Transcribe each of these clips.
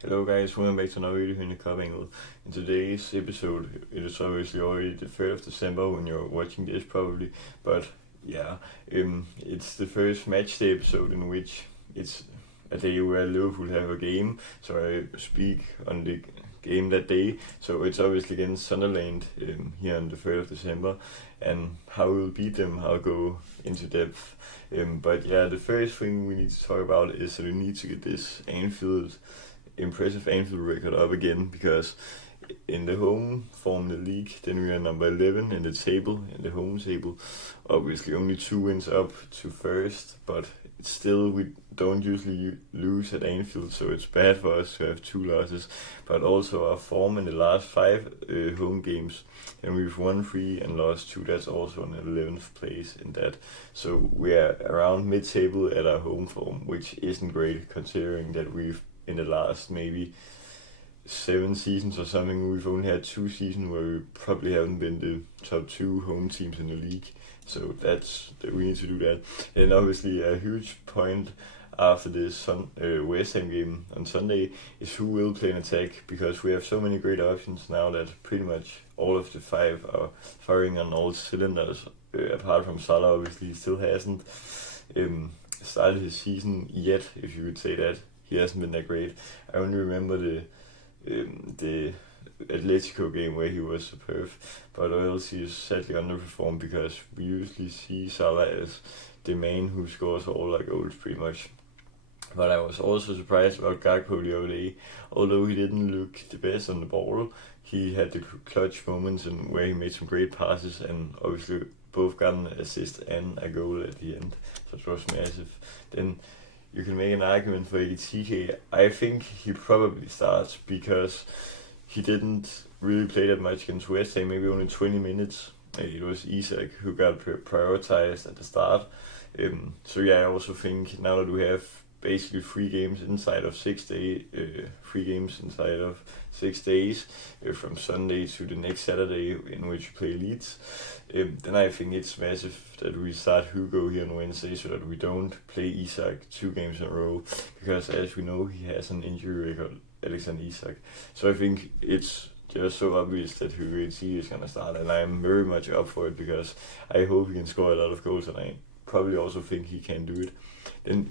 Hello guys, welcome back to another video here in the Cup Angle. In today's episode, it is obviously already the 3rd of December when you're watching this probably, but yeah, it's the first match day episode in which it's a day where Liverpool have a game, so I speak on the game that day, so it's obviously against Sunderland here on the 3rd of December, and how we'll beat them, I'll go into depth. But yeah, the first thing we need to talk about is that we need to get this impressive Anfield record up again, because in the home form in the league, then we are number 11 in the table, in the home table. Obviously, only 2 wins up to first, but still we don't usually lose at Anfield, so it's bad for us to have 2 losses. But also our form in the last 5 home games, and we've won 3 and lost 2. That's also an 11th place in that. So we are around mid-table at our home form, which isn't great considering that we've in the last maybe 7 seasons or something, we've only had 2 seasons where we probably haven't been the top 2 home teams in the league. So we need to do that. And obviously a huge point after this West Ham game on Sunday is who will play in attack, because we have so many great options now that pretty much all of the 5 are firing on all cylinders. Apart from Salah, obviously he still hasn't started his season yet, if you could say that. He hasn't been that great. I only remember the Atletico game where he was superb, but else he is sadly underperformed, because we usually see Salah as the man who scores all our goals pretty much. But I was also surprised about Gakpo the other day. Although he didn't look the best on the ball, he had the clutch moments and where he made some great passes, and obviously both got an assist and a goal at the end, so it was massive. Then you can make an argument for ATK. I think he probably starts because he didn't really play that much against West Ham, maybe only 20 minutes. It was Isak who got prioritized at the start. So yeah, I also think now that we have basically 3 games inside of 6 days, from Sunday to the next Saturday in which we play Leeds, then I think it's massive that we start Hugo here on Wednesday, so that we don't play Isak 2 games in a row, because as we know he has an injury record, Alexander Isak. So I think it's just so obvious that Hugo is gonna start, and I'm very much up for it, because I hope he can score a lot of goals, and I probably also think he can do it. Then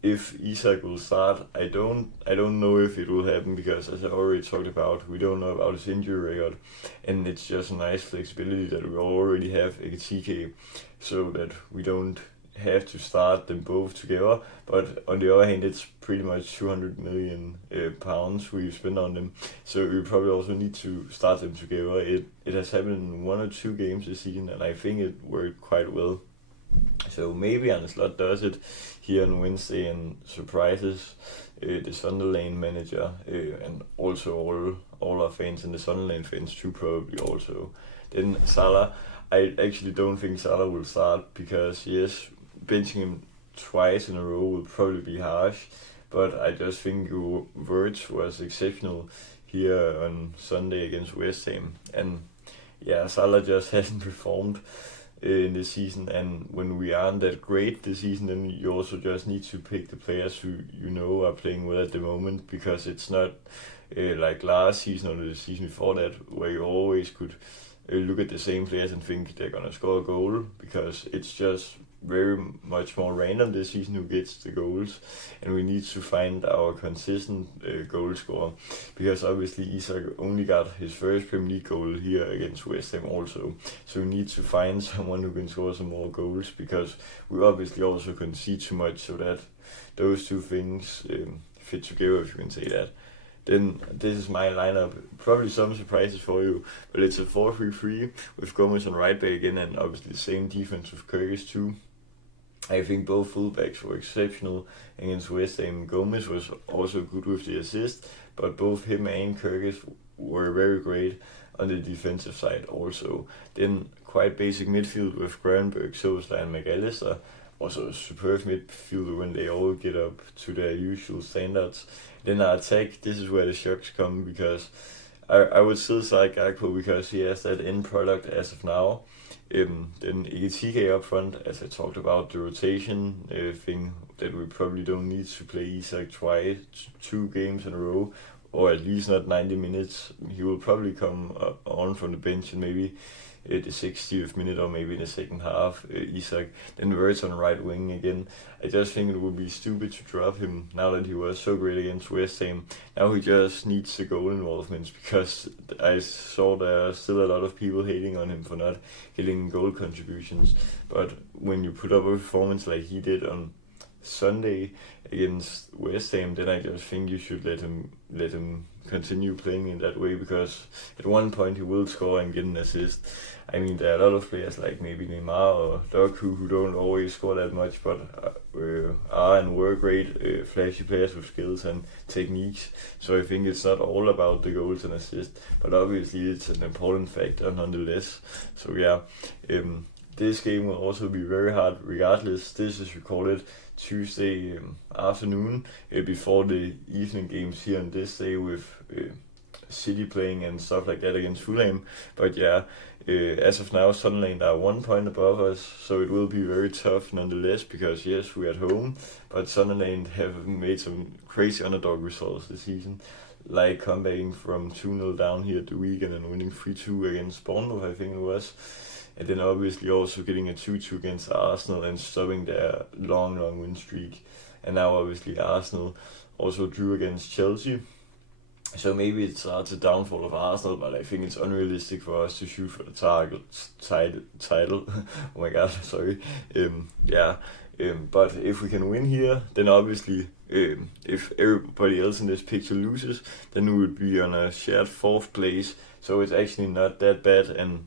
if Isak will start, I don't know if it will happen, because as I already talked about, we don't know about his injury record, and it's just a nice flexibility that we already have Ekitike, so that we don't have to start them both together. But on the other hand, it's pretty much 200 million pounds we've spent on them, so we probably also need to start them together. It has happened in 1 or 2 games this season, and I think it worked quite well. So maybe Arne Slot does it here on Wednesday and surprises the Sunderland manager, and also all our fans, and the Sunderland fans too probably also. Then Salah, I actually don't think Salah will start, because yes, benching him twice in a row will probably be harsh, but I just think Wirtz was exceptional here on Sunday against West Ham, and yeah, Salah just hasn't performed in this season, and when we aren't that great this season, then you also just need to pick the players who you know are playing well at the moment, because it's not like last season or the season before that, where you always could look at the same players and think they're gonna score a goal, because it's just very much more random this season who gets the goals, and we need to find our consistent goal scorer, because obviously Isak only got his first Premier League goal here against West Ham also, so we need to find someone who can score some more goals, because we obviously also concede too much, so that those 2 things fit together, if you can say that. Then this is my lineup. Probably some surprises for you, but it's a 4-3-3 with Gomez on right back again, and obviously the same defense with Kyrgyz too. I think both fullbacks were exceptional against West Ham. Gomez was also good with the assist, but both him and Kyrgyz were very great on the defensive side also. Then quite basic midfield with Gravenberch, Soboslai and McAllister. Also a superb midfielder when they all get up to their usual standards. Then our attack, this is where the shocks come, because I would still side Gakpo, because he has that end product as of now. Then Ekitike up front, as I talked about, the rotation thing that we probably don't need to play Isak twice, 2 games in a row, or at least not 90 minutes. He will probably come on from the bench and maybe the 60th minute or maybe in the second half, Isak. Then Wirtz on right wing again. I just think it would be stupid to drop him now that he was so great against West Ham. Now he just needs the goal involvements, because I saw there are still a lot of people hating on him for not getting goal contributions. But when you put up a performance like he did on Sunday against West Ham, then I just think you should let him continue playing in that way, because at one point he will score and get an assist. I mean, there are a lot of players like maybe Neymar or Doku who don't always score that much, but are and were great, flashy players with skills and techniques. So I think it's not all about the goals and assists, but obviously it's an important factor nonetheless. So yeah, this game will also be very hard regardless. This is recorded Tuesday afternoon, before the evening games here on this day with City playing and stuff like that against Fulham. But yeah, as of now, Sunderland are 1 point above us, so it will be very tough nonetheless, because yes, we're at home, but Sunderland have made some crazy underdog results this season, like comebacking from 2-0 down here at the weekend and winning 3-2 against Bournemouth, I think it was. And then obviously also getting a 2-2 against Arsenal and stopping their long win streak. And now obviously Arsenal also drew against Chelsea. So maybe it starts a downfall of Arsenal, but I think it's unrealistic for us to shoot for the title. Oh my god, sorry. But if we can win here, then obviously, if everybody else in this picture loses, then we would be on a shared 4th place. So it's actually not that bad, and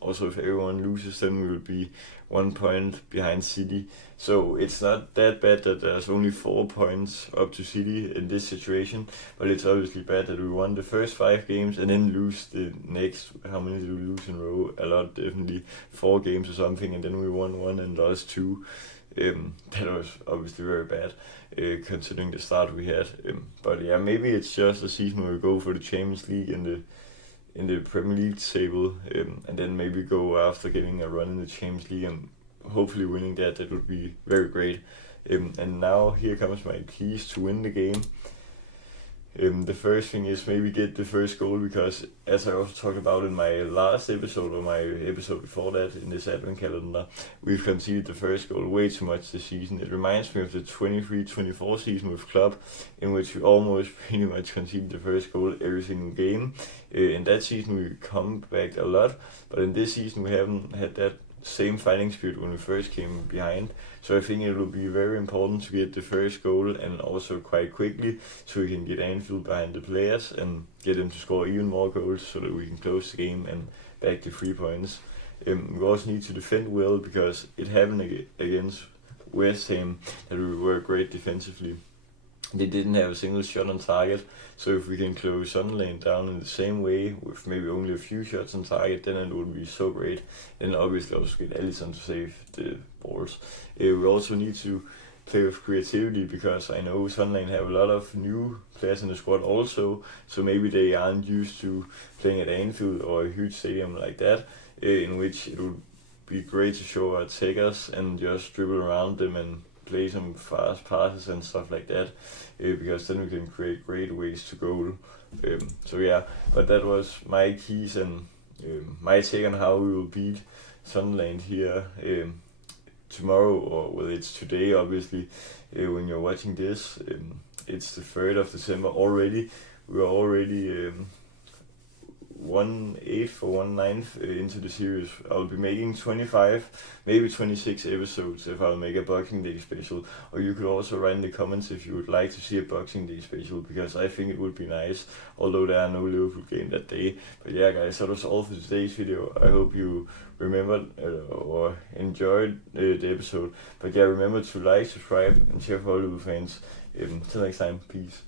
also if everyone loses, then we will be 1 point behind City. So it's not that bad that there's only 4 points up to City in this situation, but it's obviously bad that we won the first 5 games and then lose the next, how many did we lose in a row? A lot, definitely 4 games or something, and then we won 1 and lost 2. That was obviously very bad, considering the start we had. But yeah, maybe it's just a season where we go for the Champions League in the Premier League table, and then maybe go after getting a run in the Champions League and hopefully winning that. That would be very great. And now here comes my keys to win the game. The first thing is maybe get the first goal, because as I also talked about in my last episode, or my episode before that in this advent calendar, we've conceded the first goal way too much this season. It reminds me of the 23-24 season with Klopp, in which we almost pretty much conceded the first goal every single game. In that season we come back a lot, but in this season we haven't had that same fighting spirit when we first came behind. So I think it will be very important to get the first goal, and also quite quickly, so we can get Anfield behind the players and get them to score even more goals, so that we can close the game and back the 3 points. We also need to defend well, because it happened against West Ham that we were great defensively. They didn't have a single shot on target, so if we can close Sunderland down in the same way, with maybe only a few shots on target, then it would be so great. And obviously also get Alisson to save the balls. We also need to play with creativity, because I know Sunderland have a lot of new players in the squad also, so maybe they aren't used to playing at Anfield or a huge stadium like that, in which it would be great to show our attackers and just dribble around them and play some fast passes and stuff like that, because then we can create great ways to goal. So yeah, but that was my keys and my take on how we will beat Sunderland here tomorrow, or well, it's today obviously, when you're watching this. It's the 3rd of December already. We're already 1/8 or 1/9 into the series. I'll be making 25, maybe 26 episodes if I'll make a Boxing Day special. Or you could also write in the comments if you would like to see a Boxing Day special, because I think it would be nice, although there are no Liverpool game that day. But yeah guys, that was all for today's video. I hope you remembered or enjoyed the episode. But yeah, remember to like, subscribe, and share for all Liverpool fans. Till next time, peace.